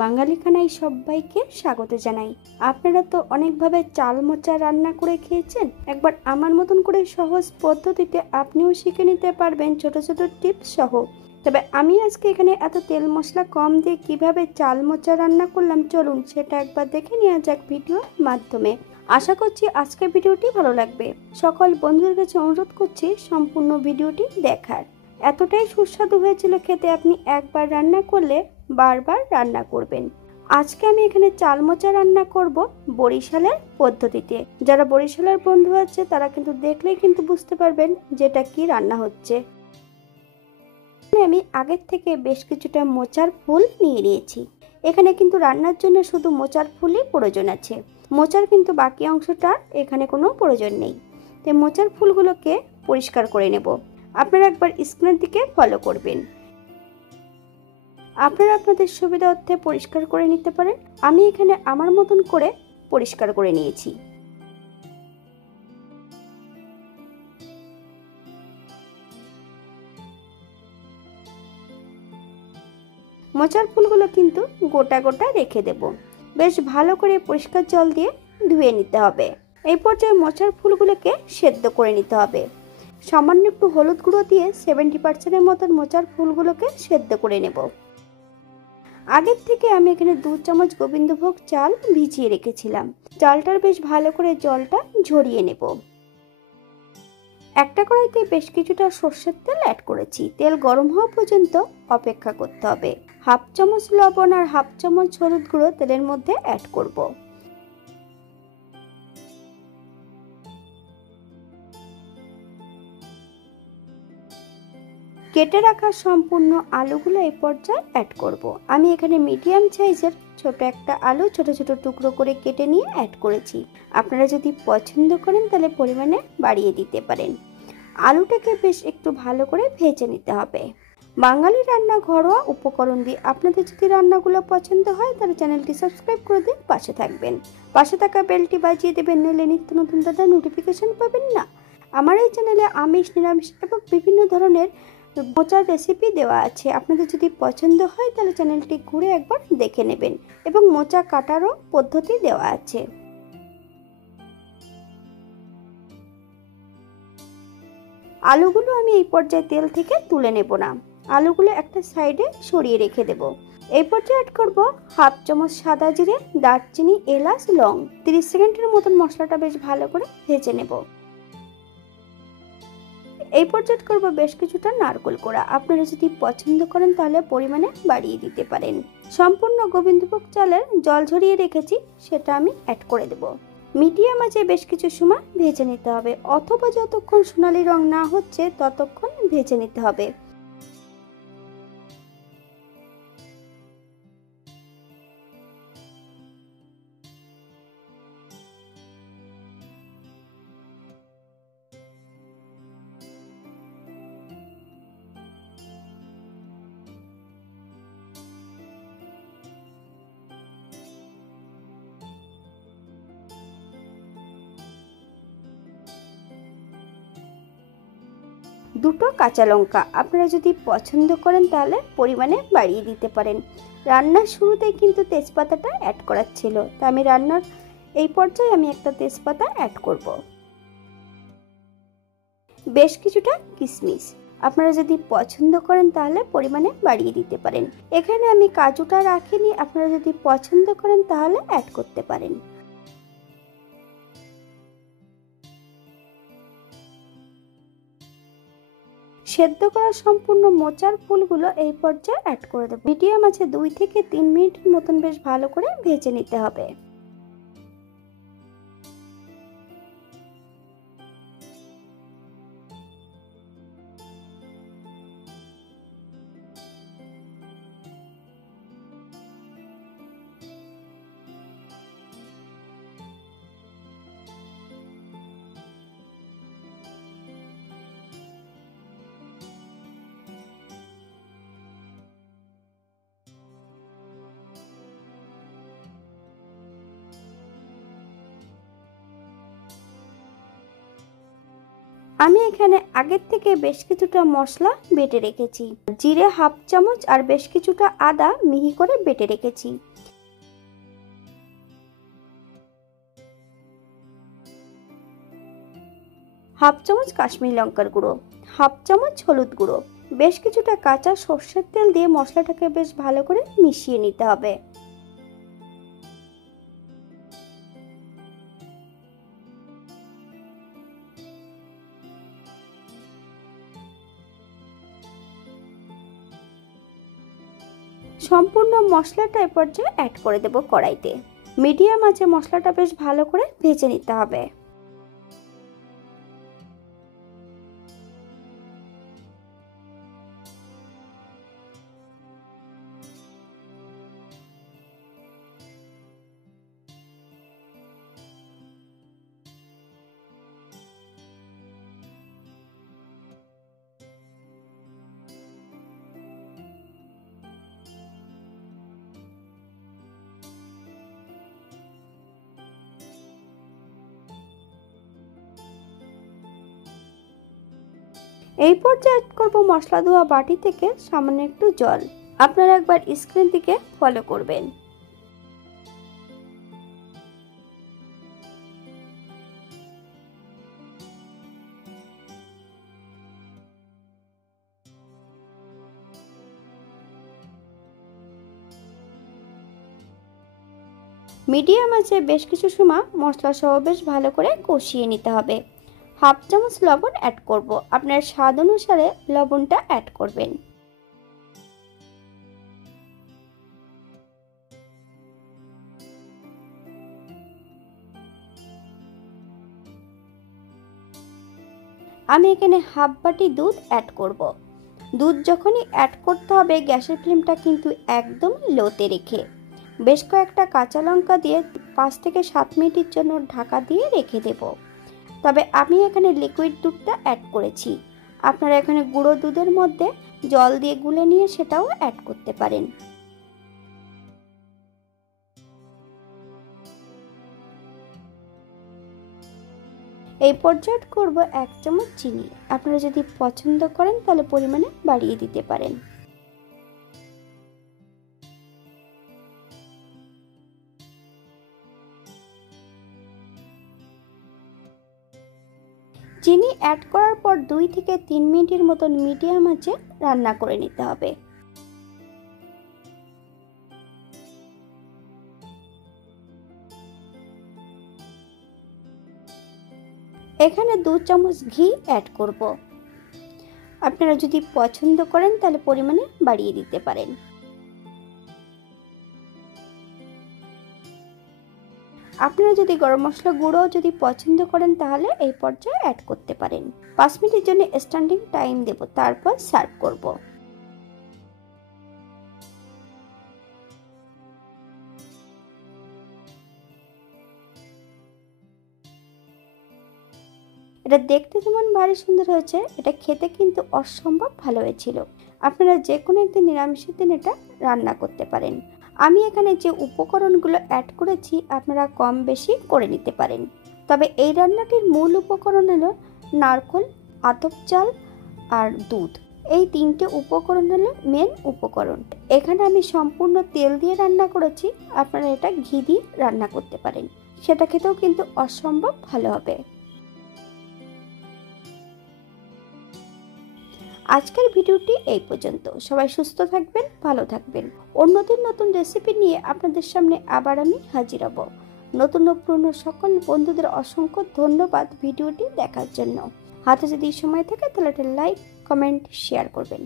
বাঙালি খানায় সবাইকে স্বাগত জানাই। আপনারা তো অনেকভাবে চাল মোচা রান্না করে খেয়েছেন, একবার আমার মতন করে সহজ পদ্ধতিতে আপনিও শিখে নিতে পারবেন ছোট ছোট টিপস সহ। তবে আমি আজকে এখানে এত তেল মশলা কম দিয়ে কিভাবে চাল মোচা রান্না করলাম, চলুন সেটা একবার দেখে নেওয়া যাক ভিডিওর মাধ্যমে। আশা করছি আজকের ভিডিওটি ভালো লাগবে। সকল বন্ধুদের কাছে অনুরোধ করছি সম্পূর্ণ ভিডিওটি দেখার। এতটাই সুস্বাদু হয়েছিল খেতে, আপনি একবার রান্না করলে বারবার রান্না করবেন। আজকে আমি এখানে চাল মোচা রান্না করব বরিশালের পদ্ধতিতে। যারা বরিশালের বন্ধু আছে তারা কিন্তু দেখলেই কিন্তু বুঝতে পারবেন যেটা কি রান্না হচ্ছে। আমি আগের থেকে বেশ কিছুটা মোচার ফুল নিয়ে নিয়েছি। এখানে কিন্তু রান্নার জন্য শুধু মোচার ফুলই প্রয়োজন আছে, মোচার কিন্তু বাকি অংশটা এখানে কোনো প্রয়োজন নেই। তো মোচার ফুলগুলোকে পরিষ্কার করে নেব। আপনারা একবার স্ক্রিনের দিকে ফলো করবেন। আপনারা আপনাদের সুবিধা অর্থে পরিষ্কার করে নিতে পারেন। আমি এখানে আমার মতন করে পরিষ্কার করে নিয়েছি। মোচার ফুলগুলো কিন্তু গোটা গোটা রেখে দেব। বেশ ভালো করে পরিষ্কার জল দিয়ে ধুয়ে নিতে হবে। এই পর্যায়ে মোচার ফুলগুলোকে সেদ্ধ করে নিতে হবে। সামান্য একটু হলুদ গুঁড়ো দিয়ে 70% মতন মোচার ফুলগুলোকে সেদ্ধ করে নেব। আগের থেকে আমি এখানে 2 চামচ গোবিন্দভোগ চাল ভিজিয়ে রেখেছিলাম। চালটার বেশ ভালো করে জলটা ঝরিয়ে নেব। একটা কড়াইতে বেশ কিছুটা সর্ষের তেল অ্যাড করেছি। তেল গরম হওয়া পর্যন্ত অপেক্ষা করতে হবে। হাফ চামচ লবণ আর হাফ চামচ হলুদ গুঁড়ো তেলের মধ্যে অ্যাড করব। কেটে রাখা সম্পূর্ণ আলুগুলো এই পর্যায়ে অ্যাড করব। আমি এখানে মিডিয়াম সাইজের ছোট একটা আলু ছোট ছোট টুকরো করে কেটে নিয়ে অ্যাড করেছি। আপনারা যদি পছন্দ করেন তাহলে পরিমাণে বাড়িয়ে দিতে পারেন। আলুটাকে বেশ একটু ভালো করে ভেজে নিতে হবে। বাঙালি রান্না ঘরোয়া উপকরণ দিয়ে। আপনাদের যদি রান্নাগুলো পছন্দ হয় তাহলে চ্যানেলটি সাবস্ক্রাইব করে দিয়ে পাশে থাকবেন। পাশে থাকা বেলটি বাজিয়ে দেবেন, নইলে নিত্য নতুন দাদা নোটিফিকেশন পাবেন না। আমার এই চ্যানেলে আমিষ, নিরামিষ এবং বিভিন্ন ধরনের মোচার রেসিপি দেওয়া আছে। আপনাদের যদি পছন্দ হয় তাহলে চ্যানেলটি ঘুরে একবার দেখে নেবেন এবং মোচা কাটারও পদ্ধতি দেওয়া আছে। আলুগুলো আমি এই পর্যায়ে তেল থেকে তুলে নেব না, আলুগুলো একটা সাইডে সরিয়ে রেখে দেব। এই পর্যায়ে অ্যাড করব হাফ চামচ সাদা জিরে, দারচিনি, এলাচ, লং। 30 সেকেন্ডের মতন মশলাটা বেশ ভালো করে ভেজে নেব। এই পর্যায়ে করব বেশ কিছুটা নারকেল কোড়া। আপনারা যদি পছন্দ করেন তাহলে পরিমাণে বাড়িয়ে দিতে পারেন। সম্পূর্ণ গোবিন্দভোগ চালের জল ঝরিয়ে রেখেছি, সেটা আমি অ্যাড করে দেব। মিডিয়াম আঁচে বেশ কিছু সময় ভেজে নিতে হবে, অথবা যতক্ষণ সোনালী রং না হচ্ছে ততক্ষণ ভেজে নিতে হবে। দুটো কাঁচা লঙ্কা, আপনারা যদি পছন্দ করেন তাহলে পরিমাণে বাড়িয়ে দিতে পারেন। রান্নার শুরুতেই কিন্তু তেজপাতাটা অ্যাড করার ছিল, তা আমি রান্নার এই পর্যায়ে আমি একটা তেজপাতা অ্যাড করব। বেশ কিছুটা কিশমিশ, আপনারা যদি পছন্দ করেন তাহলে পরিমাণে বাড়িয়ে দিতে পারেন। এখানে আমি কাজুটা রাখিনি, আপনারা যদি পছন্দ করেন তাহলে অ্যাড করতে পারেন। সেদ্ধ করা সম্পূর্ণ মোচার ফুলগুলো এই পর্যায়ে অ্যাড করে দেব। মিডিয়াম আছে 2 থেকে 3 মিনিটের মতন বেশ ভালো করে ভেজে নিতে হবে। আমি এখানে আগের থেকে বেশ কিছুটা মশলা বেটে রেখেছি। জিরে হাফ চামচ আর বেশ কিছুটা আদা মিহি করে বেটে রেখেছি। হাফ চামচ কাশ্মীরি লঙ্কার গুঁড়ো, হাফ চামচ হলুদ গুঁড়ো, বেশ কিছুটা কাঁচা সর্ষের তেল দিয়ে মশলাটাকে বেশ ভালো করে মিশিয়ে নিতে হবে। সম্পূর্ণ মশলাটা এ পর্যায়ে অ্যাড করে দেব কড়াইতে। মিডিয়াম আঁচে মশলাটা বেশ ভালো করে ভেজে নিতে হবে। এই পর্যায়ে অ্যাড করব মশলা ধোয়া বাটি থেকে সামান্য একটু জল। আপনারা একবার স্ক্রিন থেকে ফলো করবেন। মিডিয়াম আঁচে বেশ কিছু সময় মশলা সহ বেশ ভালো করে কষিয়ে নিতে হবে। হাফ চামচ লবণ অ্যাড করব, আপনার স্বাদ অনুসারে লবণটা অ্যাড করবেন। আমি এখানে হাফ বাটি দুধ অ্যাড করব। দুধ যখনই অ্যাড করতে হবে গ্যাসের ফ্লেমটা কিন্তু একদম লোতে রেখে বেশ কয়েকটা কাঁচা লঙ্কা দিয়ে 5 থেকে 7 মিনিটের জন্য ঢাকা দিয়ে রেখে দেব। তবে আমি এখানে লিকুইড দুধটা অ্যাড করেছি, আপনারা এখানে গুঁড়ো দুধের মধ্যে জল দিয়ে গুলে নিয়ে সেটাও অ্যাড করতে পারেন। এই পর্যায়ে করব 1 চামচ চিনি, আপনারা যদি পছন্দ করেন তাহলে পরিমাণে বাড়িয়ে দিতে পারেন। চিনি অ্যাড করার পর 2 থেকে 3 মিনিটের মতন মিডিয়াম আঁচে রান্না করে নিতে হবে। এখানে 2 চামচ ঘি অ্যাড করব, আপনারা যদি পছন্দ করেন তাহলে পরিমাণে বাড়িয়ে দিতে পারেন। আপনারা যদি গরম মশলা গুঁড়ো যদি পছন্দ করেন তাহলে এই পর্যায়ে অ্যাড করতে পারেন। 5 মিনিটের জন্য স্ট্যান্ডিং টাইম দেব, তারপর সার্ভ করব। এটা দেখতে যেমন ভারী সুন্দর হয়েছে, এটা খেতে কিন্তু অসম্ভব ভালো হয়েছিল। আপনারা যে কোনো একদিন নিরামিষের দিন এটা রান্না করতে পারেন। আমি এখানে যে উপকরণগুলো অ্যাড করেছি আপনারা কম বেশি করে নিতে পারেন। তবে এই রান্নাটির মূল উপকরণ হলো নারকেল, আতপ চাল আর দুধ। এই 3টে উপকরণ হলো মেন উপকরণ। এখানে আমি সম্পূর্ণ তেল দিয়ে রান্না করেছি, আপনারা এটা ঘি দিয়ে রান্না করতে পারেন, সেটা খেতেও কিন্তু অসম্ভব ভালো হবে। আজকের ভিডিওটি এই পর্যন্ত। সবাই সুস্থ থাকবেন, ভালো থাকবেন। অন্যদিন নতুন রেসিপি নিয়ে আপনাদের সামনে আবার আমি হাজির হব। নতুন ও পুরনো সকল বন্ধুদের অসংখ্য ধন্যবাদ ভিডিওটি দেখার জন্য। হাতে যদি সময় থাকে তাহলে একটা লাইক, কমেন্ট, শেয়ার করবেন।